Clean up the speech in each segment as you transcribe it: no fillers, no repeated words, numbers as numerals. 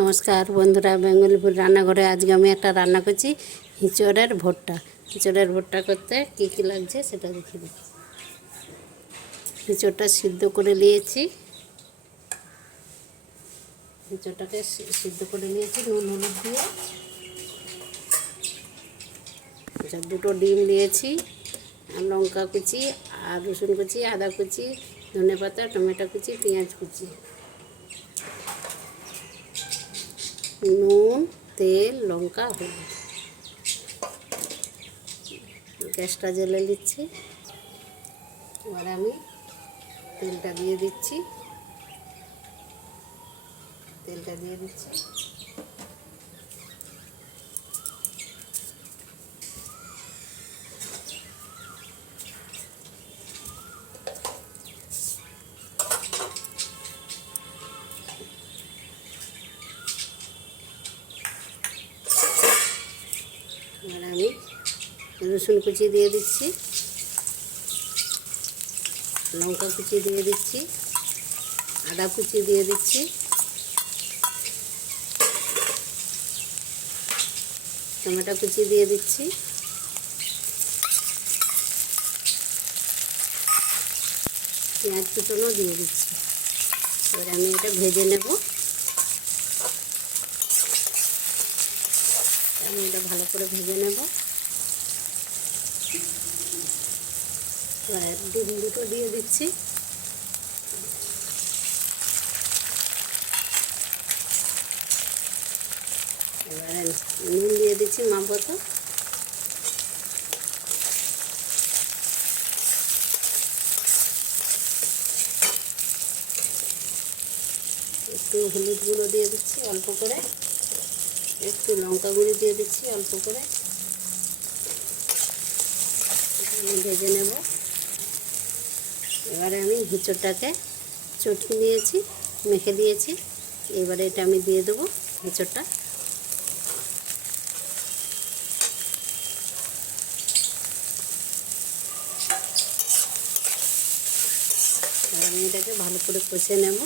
নমস্কার বন্ধুরা, বেঙ্গলিপুর রান্নাঘরে আজকে আমি একটা রান্না করছি হিঁচড়ের ভর্তা। হিঁচড়ের ভর্তা করতে কী কী লাগছে সেটা দেখিয়ে দিই। হিঁচড়টা সিদ্ধ করে নিয়েছি, হিঁচড়টাকে সিদ্ধ করে নিয়েছি নুন হলুদ দিয়ে। দুটো ডিম নিয়েছি, লঙ্কা কুচি আর রসুন কুচি, আদা কুচি, ধনেপাতা, টমেটো কুচি, পেঁয়াজ কুচি, নুন, তেল, লঙ্কা, হলুদ। গ্যাসটা জ্বেলে নিচ্ছি। এবার আমি তেলটা দিয়ে দিচ্ছি, এবার আমি রসুন কুচি দিয়ে দিচ্ছি, লঙ্কা কুচি দিয়ে দিচ্ছি, আদা কুচি দিয়ে দিচ্ছি, টমেটো কুচি দিয়ে দিচ্ছি, পেঁয়াজ কুচনো দিয়ে দিচ্ছি। এবার আমি এটা ভেজে নেব। আমি এটা ভালো করে ভেজে নেব। এবার ডিম দুটো দিয়ে দিচ্ছি, এবারে নুন দিয়ে দিচ্ছি মাপ মতো, একটু হলুদ গুঁড়ো দিয়ে দিচ্ছি অল্প করে, একটু লঙ্কা গুঁড়ো দিয়ে দিচ্ছি অল্প করে। আমি ভেজে নেব। এবারে আমি হিঁচড়টাকে চটকে নিয়েছি, মেখে দিয়েছি। এবারে এটা আমি দিয়ে দেবো হিঁচড়টা। আমি এটাকে ভালো করে কষে নেব।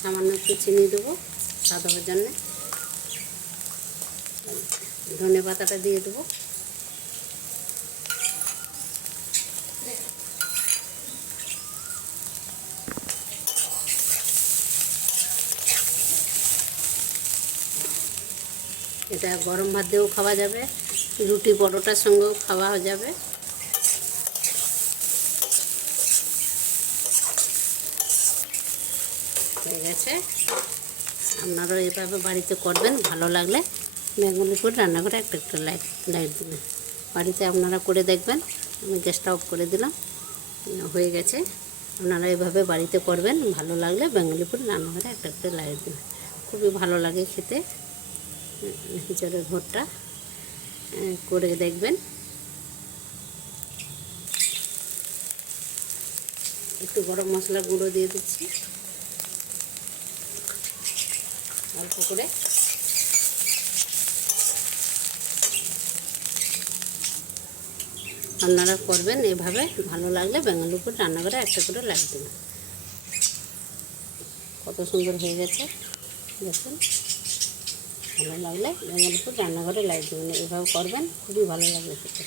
সামান্য একটু চিনি দেবো স্বাদ হওয়ার জন্যে। ধনে পাতাটা দিয়ে দেবো। এটা গরম ভাত দিয়েও খাওয়া যাবে, রুটি পরোটার সঙ্গেও খাওয়া যাবে। হয়ে গেছে। আপনারাও এভাবে বাড়িতে করবেন। ভালো লাগলে বেঙ্গলিপুর রান্নাঘরে একটা লাইক দেবেন। বাড়িতে আপনারা করে দেখবেন। আমি গ্যাসটা অফ করে দিলাম। হয়ে গেছে। আপনারা এভাবে বাড়িতে করবেন। ভালো লাগলে বেঙ্গলিপুর রান্নাঘরে একটা লাইক দেবেন। খুবই ভালো লাগে খেতে। হিঁচড়ের ভর্তা করে দেখবেন। একটু গরম মশলা গুঁড়ো দিয়ে দিচ্ছি অল্প করে। আপনারা করবেন এভাবে। ভালো লাগলে বেঙ্গলিপুর রান্নাঘরে একটা করে লাইক দেবেন। কত সুন্দর হয়ে গেছে দেখুন। ভালো লাগলে বেঙ্গলিপুর রান্নাঘরে লাইক দেবেন। এভাবে করবেন, খুবই ভালো লাগবে খেতে।